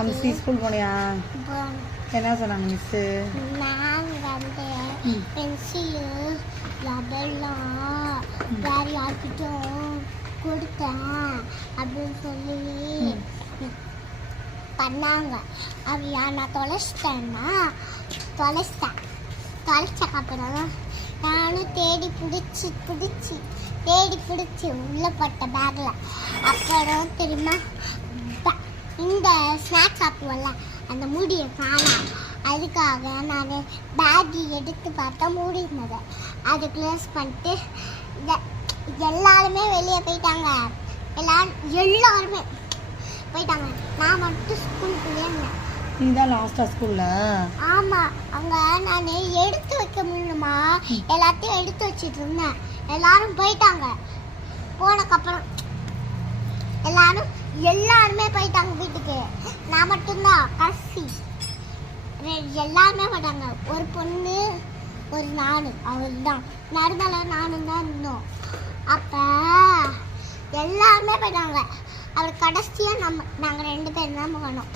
Amsi school போனியா? என்ன சொன்னாங்க மிஸ்ஸு? நான் வந்து பென்சிலு ரப்பர்லாம் வேறு யார்கிட்டும் கொடுத்தேன் அப்படின்னு சொல்லி பண்ணாங்க. அப்படியா நான் தொலைச்சக்கப்புறம் நானும் தேடி பிடிச்சி உள்ளே போட்ட பேக்கில். அப்புறம் தெரியுமா இந்த ஸ்நாக்ஸ் சாப்பிடுவோம்ல அந்த மூடியை காணோம். அதுக்காக நான் பேக்கி எடுத்து பார்த்தா மூடி இருந்தது. அதை க்ளோஸ் பண்ணிட்டு எல்லாருமே வெளியே போயிட்டாங்க. எல்லாருமே போயிட்டாங்க. நான் மட்டும் ஸ்கூலுக்குள்ளே இருந்தேன். நீ தான் லாஸ்ட்டாக ஸ்கூலில்? ஆமாம். அங்கே நான் எடுத்து வைக்க முடியுமா எல்லாத்தையும் எடுத்து வச்சிட்டு இருந்தேன். எல்லாரும் போயிட்டாங்க. போனக்கப்புறம் எல்லாருமே போயிட்டாங்க வீட்டுக்கு. நான் மட்டும்தான் கடைசி. எல்லாருமே போயிட்டாங்க. ஒரு பொண்ணு ஒரு நானு அவள்தான் நடுவில் நானும் தான் இருந்தோம். அப்போ எல்லாருமே போயிட்டாங்க. அவள் கடைசியாக நாங்கள் 2 பேரும் தான் போனோம்.